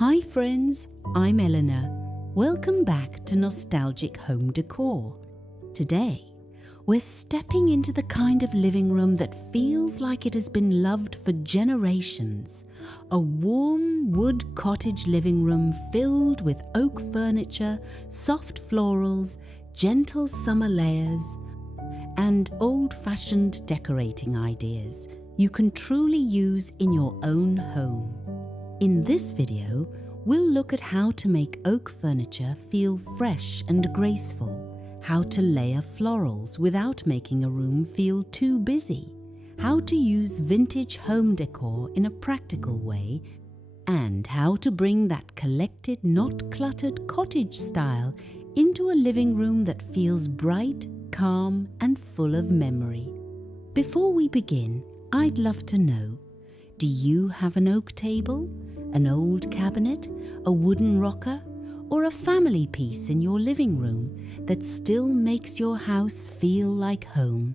Hi friends, I'm Eleanor. Welcome back to Nostalgic Home Decor. Today, we're stepping into the kind of living room that feels like it has been loved for generations. A warm wood cottage living room filled with oak furniture, soft florals, gentle summer layers, and old-fashioned decorating ideas you can truly use in your own home. In this video, we'll look at how to make oak furniture feel fresh and graceful, how to layer florals without making a room feel too busy, how to use vintage home decor in a practical way, and how to bring that collected, not cluttered cottage style into a living room that feels bright, calm, and full of memory. Before we begin, I'd love to know, do you have an oak table, an old cabinet, a wooden rocker, or a family piece in your living room that still makes your house feel like home?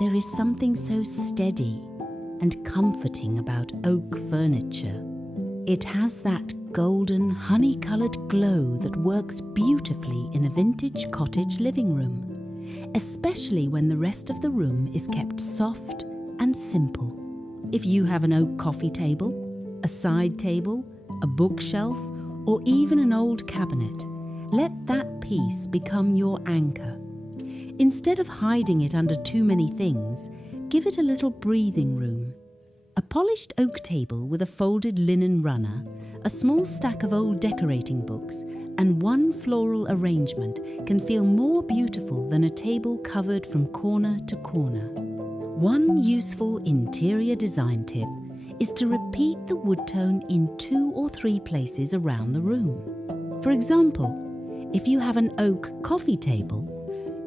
There is something so steady and comforting about oak furniture. It has that golden, honey-coloured glow that works beautifully in a vintage cottage living room, especially when the rest of the room is kept soft and simple. If you have an oak coffee table, a side table, a bookshelf, or even an old cabinet, let that piece become your anchor. Instead of hiding it under too many things, give it a little breathing room. A polished oak table with a folded linen runner, a small stack of old decorating books, and one floral arrangement can feel more beautiful than a table covered from corner to corner. One useful interior design tip is to repeat the wood tone in 2 or 3 places around the room. For example, if you have an oak coffee table,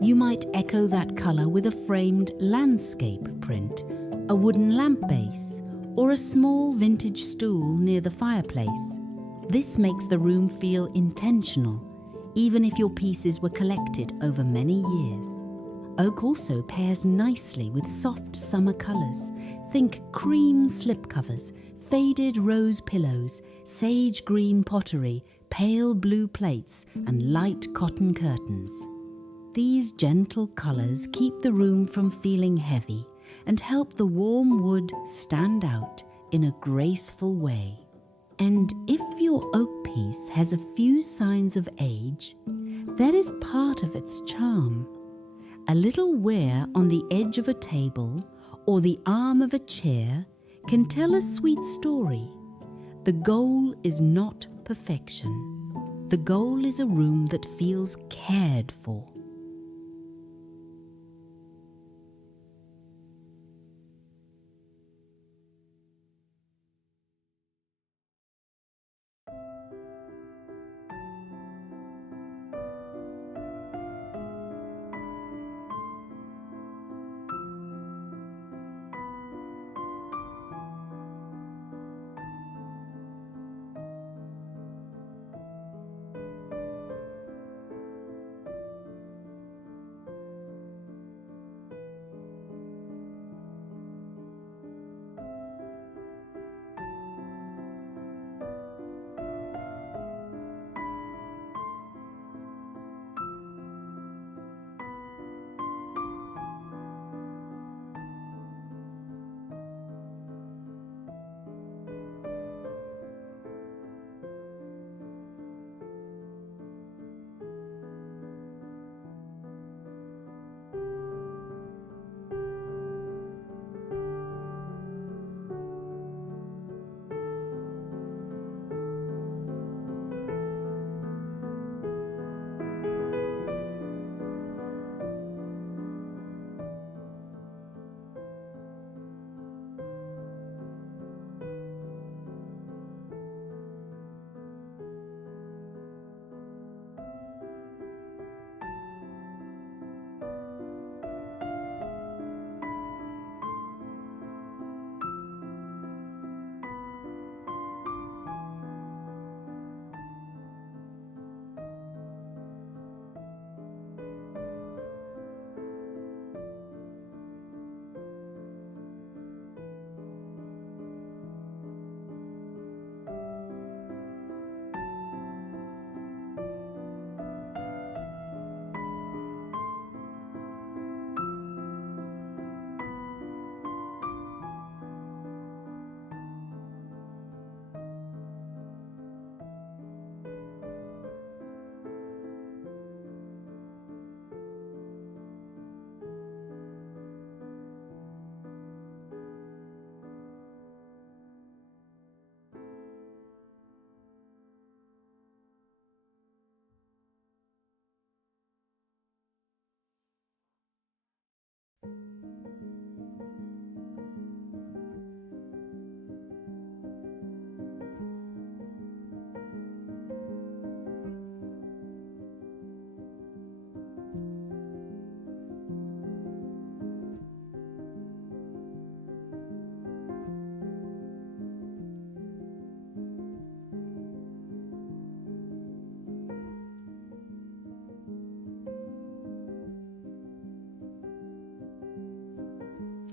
you might echo that colour with a framed landscape print, a wooden lamp base, or a small vintage stool near the fireplace. This makes the room feel intentional, even if your pieces were collected over many years. Oak also pairs nicely with soft summer colours. Think cream slipcovers, faded rose pillows, sage green pottery, pale blue plates, and light cotton curtains. These gentle colours keep the room from feeling heavy and help the warm wood stand out in a graceful way. And if your oak piece has a few signs of age, that is part of its charm. A little wear on the edge of a table or the arm of a chair can tell a sweet story. The goal is not perfection. The goal is a room that feels cared for.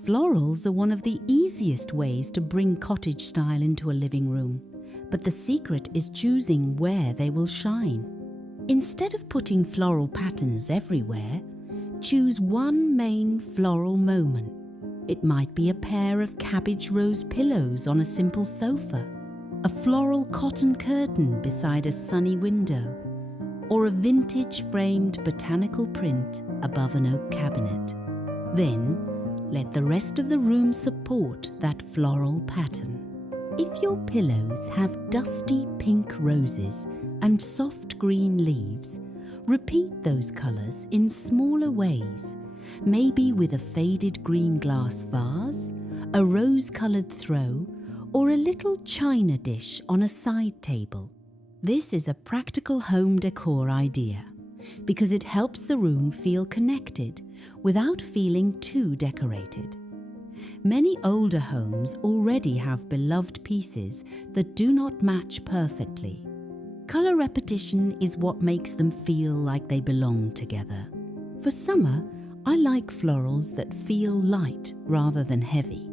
Florals are one of the easiest ways to bring cottage style into a living room, but the secret is choosing where they will shine. Instead of putting floral patterns everywhere, choose one main floral moment. It might be a pair of cabbage rose pillows on a simple sofa, a floral cotton curtain beside a sunny window, or a vintage framed botanical print above an oak cabinet. Then, let the rest of the room support that floral pattern. If your pillows have dusty pink roses and soft green leaves, repeat those colours in smaller ways, maybe with a faded green glass vase, a rose-coloured throw, or a little china dish on a side table. This is a practical home decor idea because it helps the room feel connected without feeling too decorated. Many older homes already have beloved pieces that do not match perfectly. Colour repetition is what makes them feel like they belong together. For summer, I like florals that feel light rather than heavy.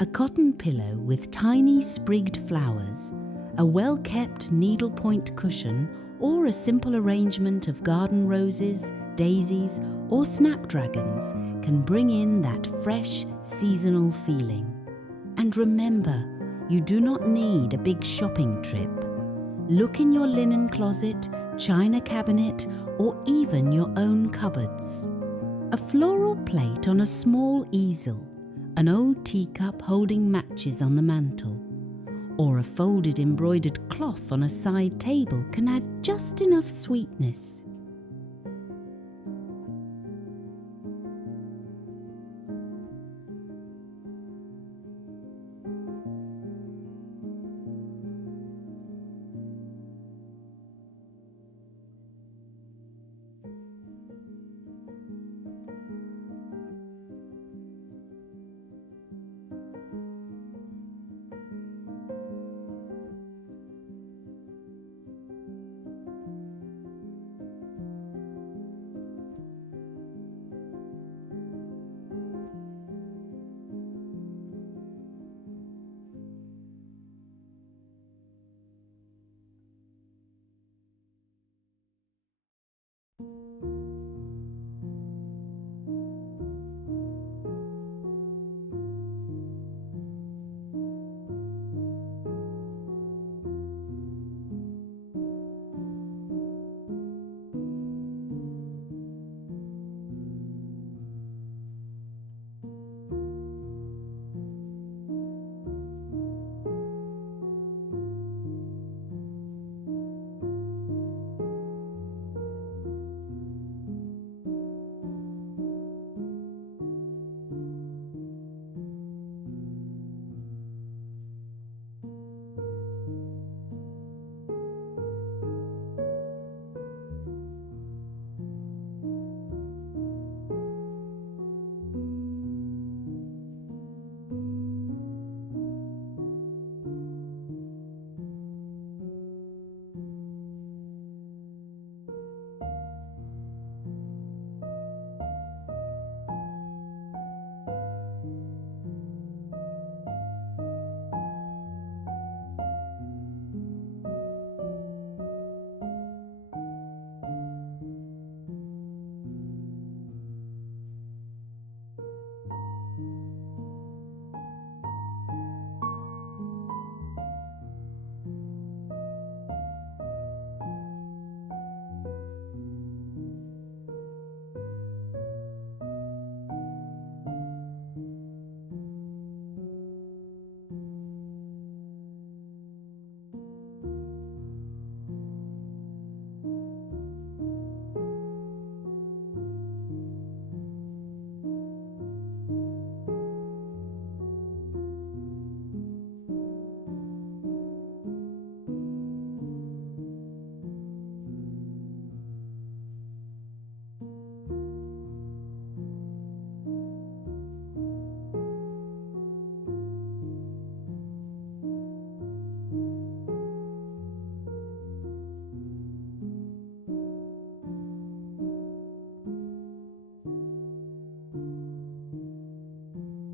A cotton pillow with tiny sprigged flowers, a well-kept needlepoint cushion, or a simple arrangement of garden roses, daisies, or snapdragons can bring in that fresh, seasonal feeling. And remember, you do not need a big shopping trip. Look in your linen closet, china cabinet, or even your own cupboards. A floral plate on a small easel, an old teacup holding matches on the mantel, or a folded embroidered cloth on a side table can add just enough sweetness.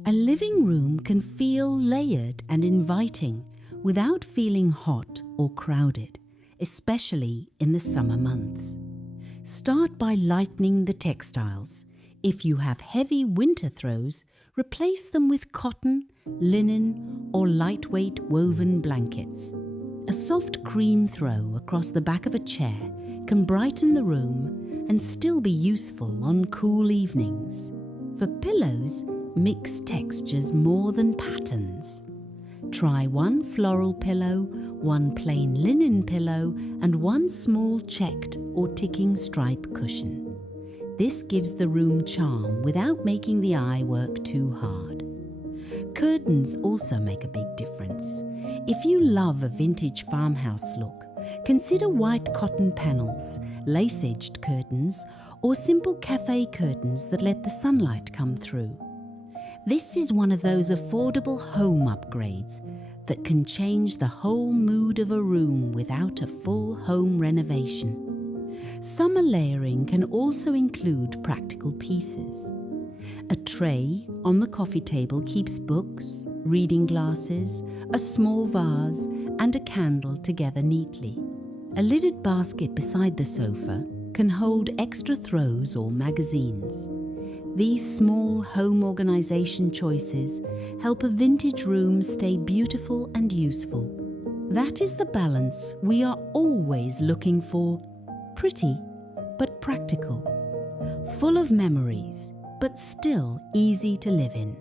A living room can feel layered and inviting without feeling hot or crowded, especially in the summer months. Start by lightening the textiles. If you have heavy winter throws, replace them with cotton, linen, or lightweight woven blankets. A soft cream throw across the back of a chair can brighten the room and still be useful on cool evenings. For pillows, mix textures more than patterns. Try one floral pillow, one plain linen pillow, and one small checked or ticking stripe cushion. This gives the room charm without making the eye work too hard. Curtains also make a big difference. If you love a vintage farmhouse look, consider white cotton panels, lace-edged curtains, or simple cafe curtains that let the sunlight come through. This is one of those affordable home upgrades that can change the whole mood of a room without a full home renovation. Summer layering can also include practical pieces. A tray on the coffee table keeps books, reading glasses, a small vase, and a candle together neatly. A lidded basket beside the sofa can hold extra throws or magazines. These small home organization choices help a vintage room stay beautiful and useful. That is the balance we are always looking for. Pretty, but practical. Full of memories, but still easy to live in.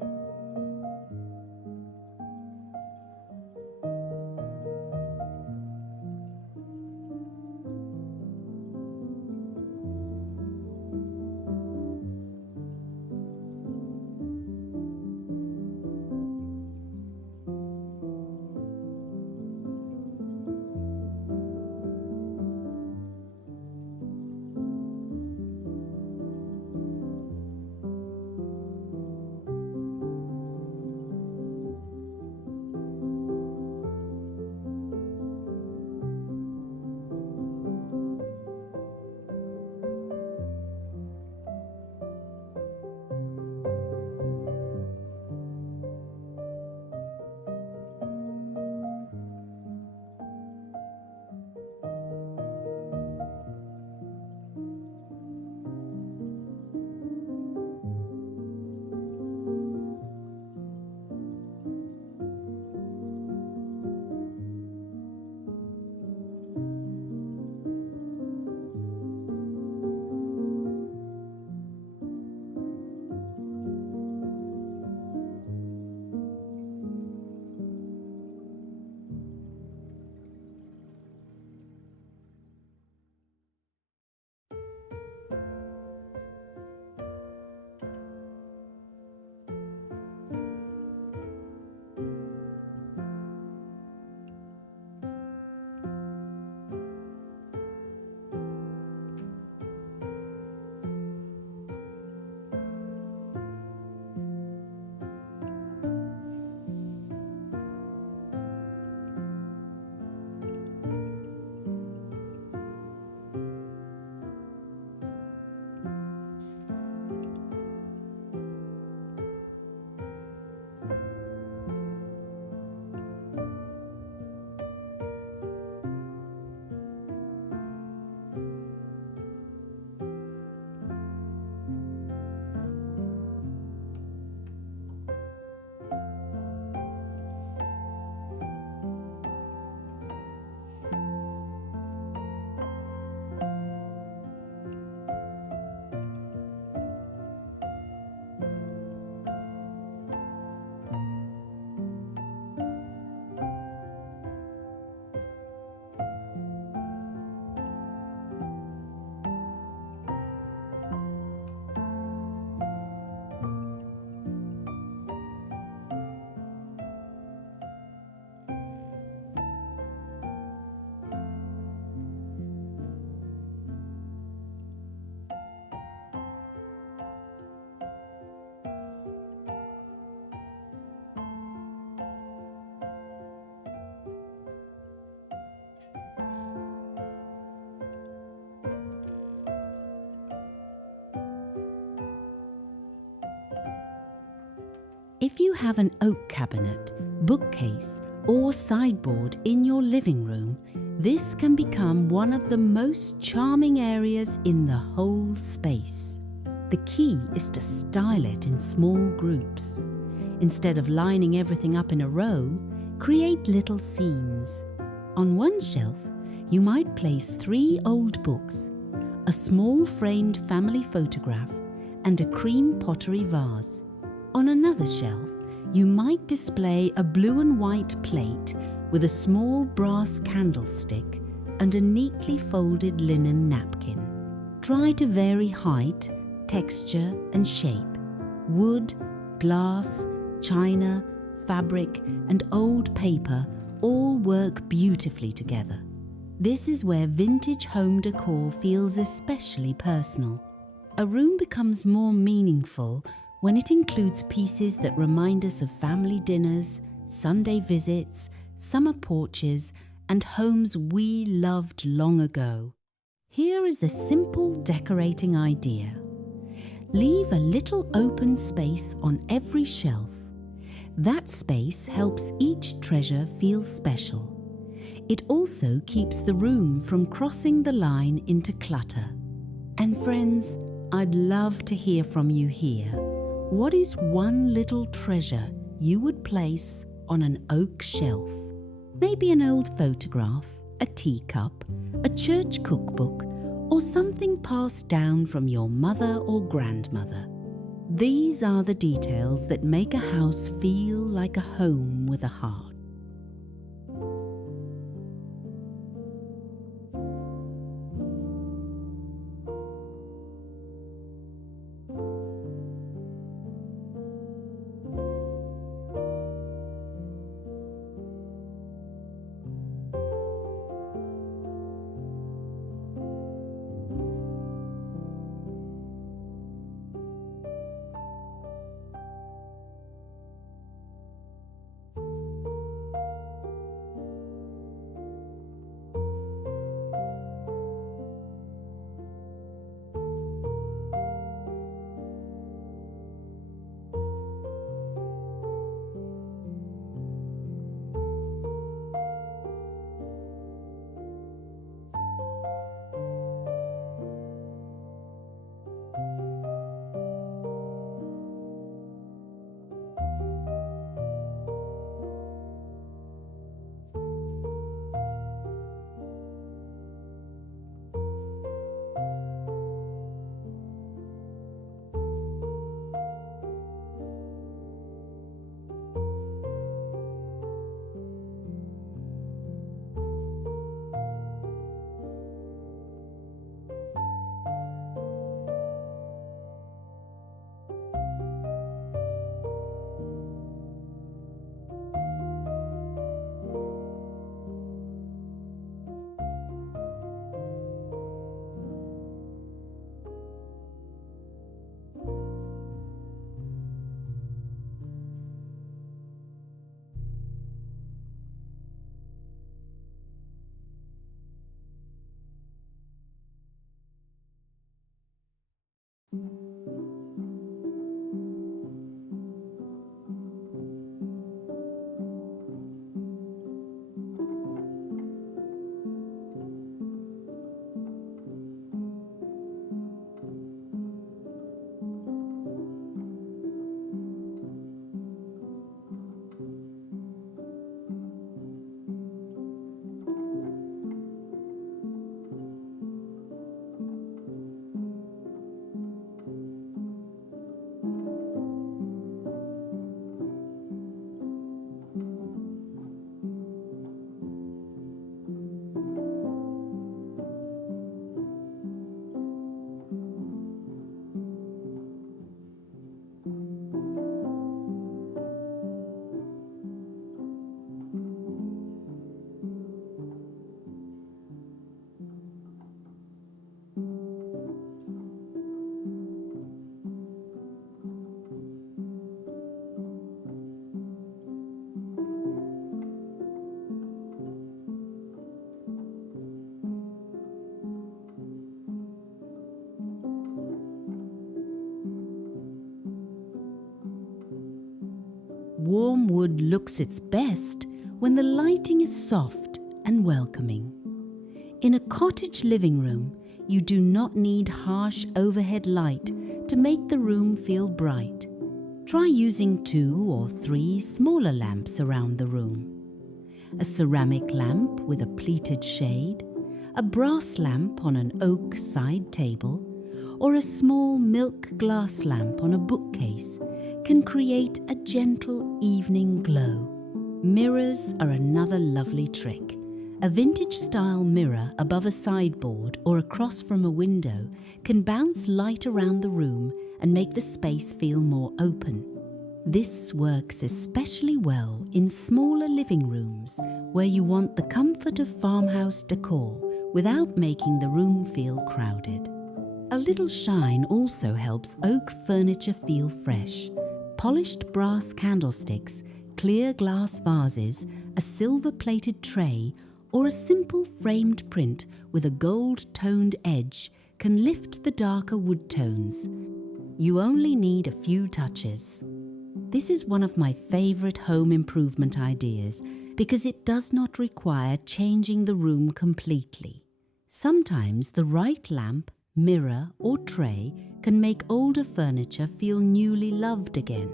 If you have an oak cabinet, bookcase, or sideboard in your living room, this can become one of the most charming areas in the whole space. The key is to style it in small groups. Instead of lining everything up in a row, create little scenes. On one shelf, you might place 3 old books, a small framed family photograph, and a cream pottery vase. On another shelf, you might display a blue and white plate with a small brass candlestick and a neatly folded linen napkin. Try to vary height, texture, and shape. Wood, glass, china, fabric, and old paper all work beautifully together. This is where vintage home decor feels especially personal. A room becomes more meaningful when it includes pieces that remind us of family dinners, Sunday visits, summer porches, and homes we loved long ago. Here is a simple decorating idea. Leave a little open space on every shelf. That space helps each treasure feel special. It also keeps the room from crossing the line into clutter. And friends, I'd love to hear from you here. What is one little treasure you would place on an oak shelf? Maybe an old photograph, a teacup, a church cookbook, or something passed down from your mother or grandmother. These are the details that make a house feel like a home with a heart. Warm wood looks its best when the lighting is soft and welcoming. In a cottage living room, you do not need harsh overhead light to make the room feel bright. Try using 2 or 3 smaller lamps around the room. A ceramic lamp with a pleated shade, a brass lamp on an oak side table, or a small milk glass lamp on a bookcase can create a gentle evening glow. Mirrors are another lovely trick. A vintage-style mirror above a sideboard or across from a window can bounce light around the room and make the space feel more open. This works especially well in smaller living rooms where you want the comfort of farmhouse decor without making the room feel crowded. A little shine also helps oak furniture feel fresh. Polished brass candlesticks clear glass vases, a silver-plated tray, or a simple framed print with a gold-toned edge can lift the darker wood tones. You only need a few touches. This is one of my favourite home improvement ideas because it does not require changing the room completely. Sometimes the right lamp, mirror, or tray can make older furniture feel newly loved again.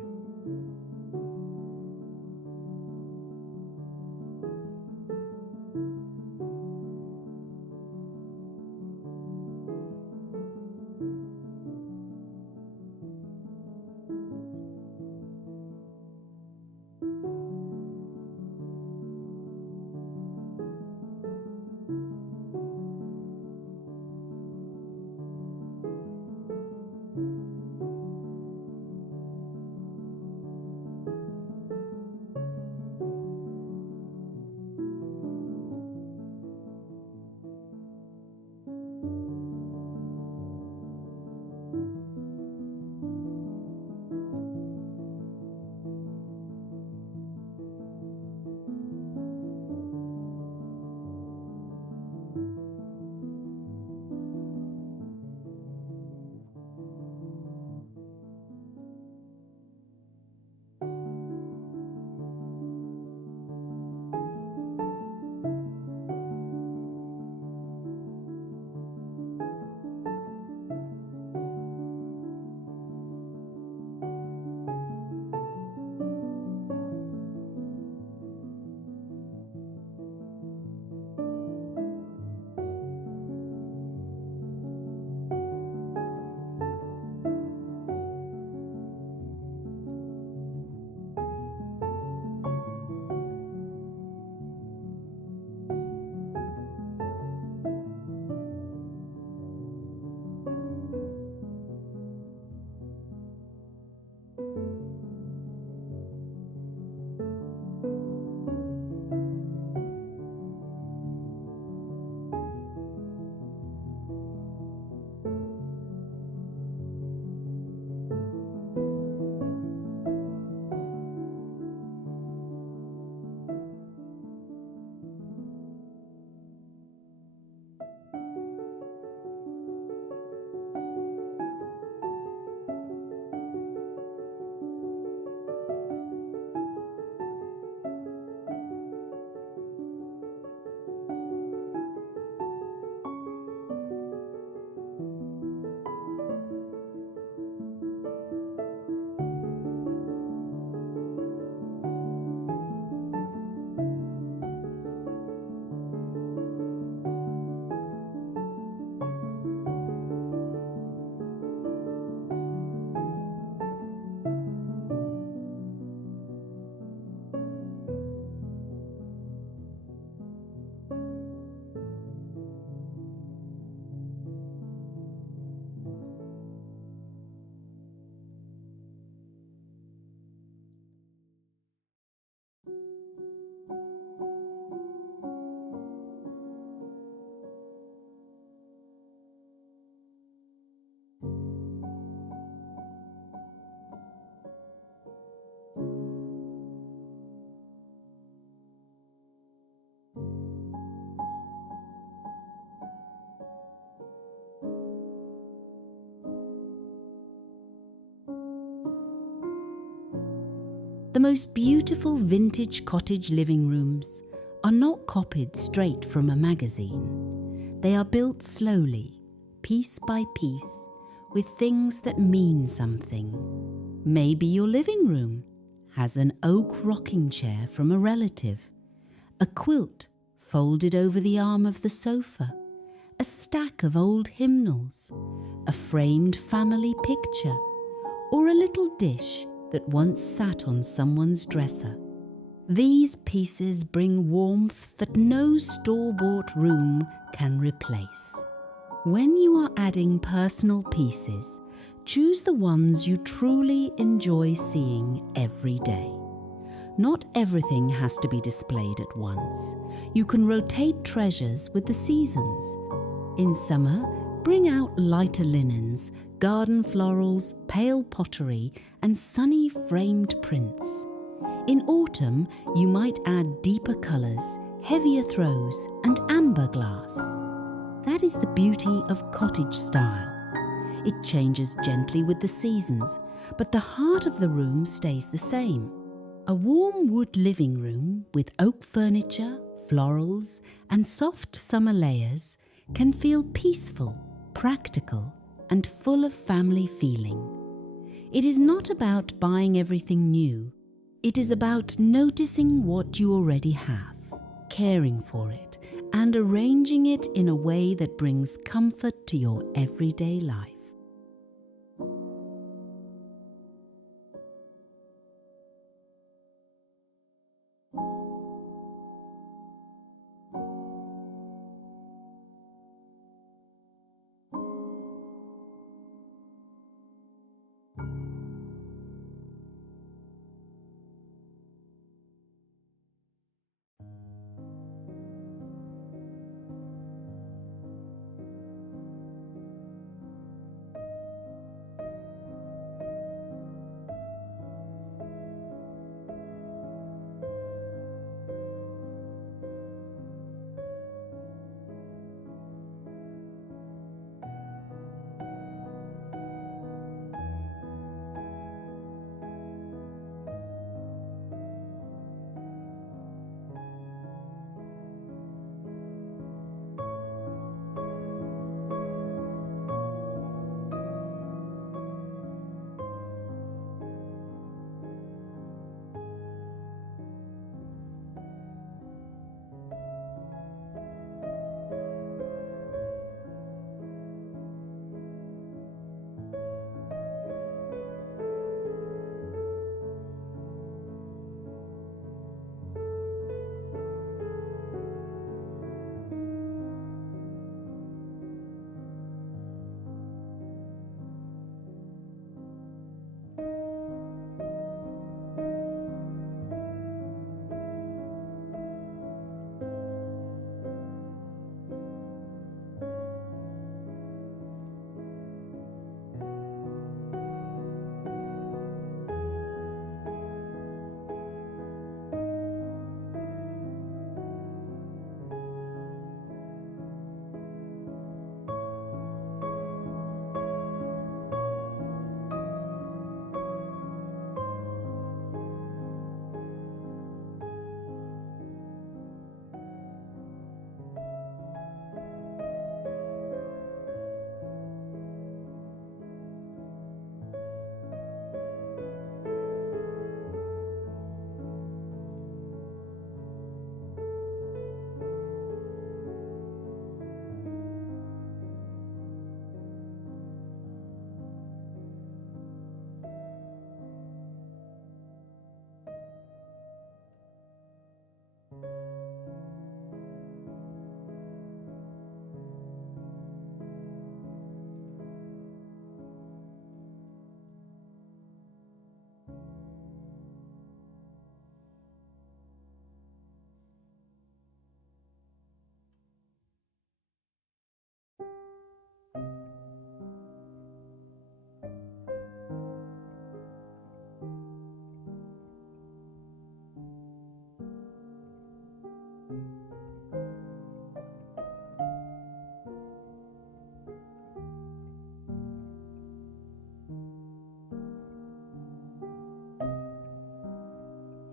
The most beautiful vintage cottage living rooms are not copied straight from a magazine. They are built slowly, piece by piece, with things that mean something. Maybe your living room has an oak rocking chair from a relative, a quilt folded over the arm of the sofa, a stack of old hymnals, a framed family picture, or a little dish that once sat on someone's dresser. These pieces bring warmth that no store-bought room can replace. When you are adding personal pieces, choose the ones you truly enjoy seeing every day. Not everything has to be displayed at once. You can rotate treasures with the seasons. In summer, bring out lighter linens, garden florals, pale pottery, and sunny framed prints. In autumn, you might add deeper colours, heavier throws, and amber glass. That is the beauty of cottage style. It changes gently with the seasons, but the heart of the room stays the same. A warm wood living room with oak furniture, florals, and soft summer layers can feel peaceful, practical, and full of family feeling. It is not about buying everything new. It is about noticing what you already have, caring for it, and arranging it in a way that brings comfort to your everyday life.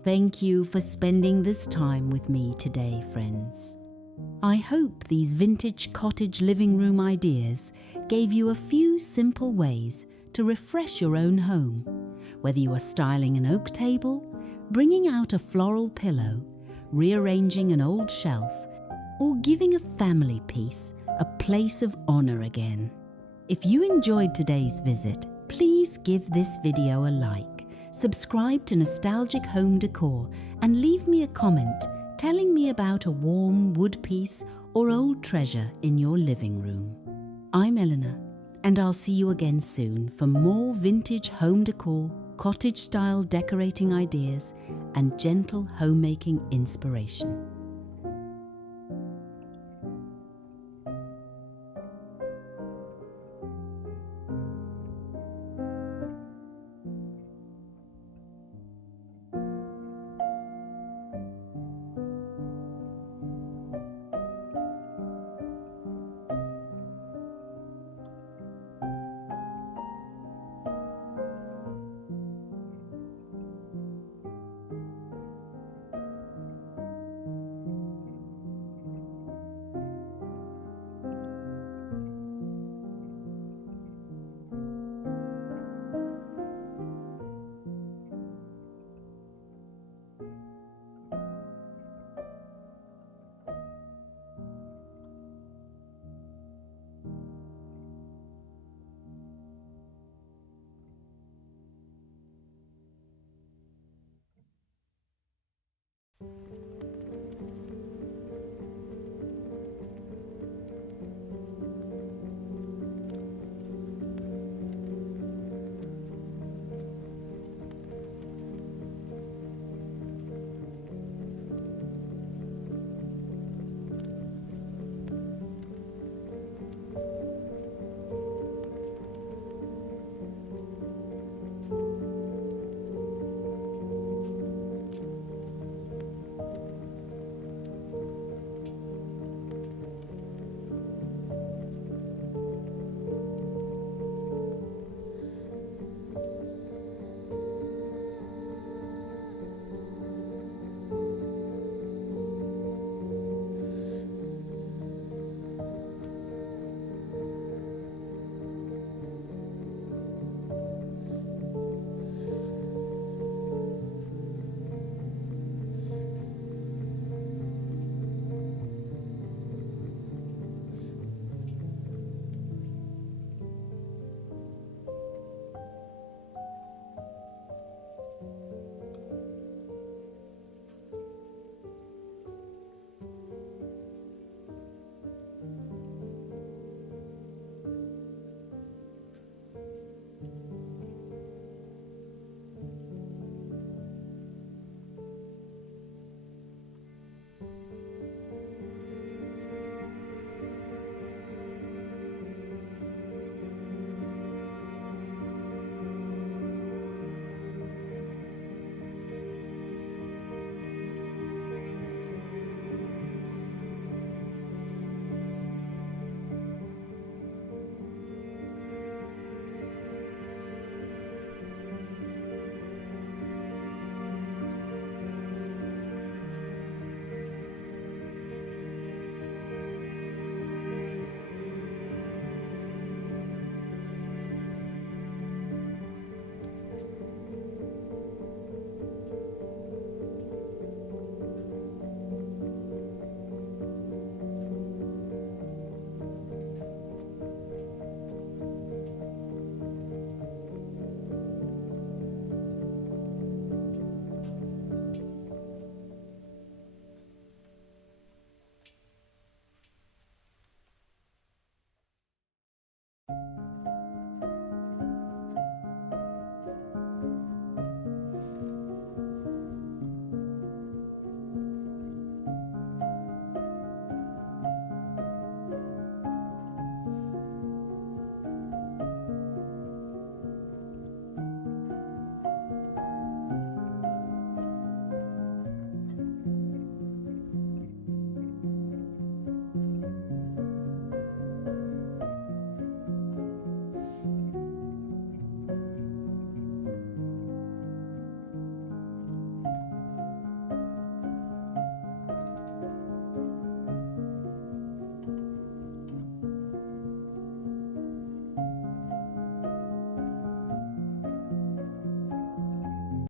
Thank you for spending this time with me today, friends. I hope these vintage cottage living room ideas gave you a few simple ways to refresh your own home, whether you are styling an oak table, bringing out a floral pillow, rearranging an old shelf, or giving a family piece a place of honor again. If you enjoyed today's visit, please give this video a like, subscribe to Nostalgic Home Decor, and leave me a comment telling me about a warm wood piece or old treasure in your living room. I'm Eleanor, and I'll see you again soon for more vintage home decor, cottage-style decorating ideas, and gentle homemaking inspiration.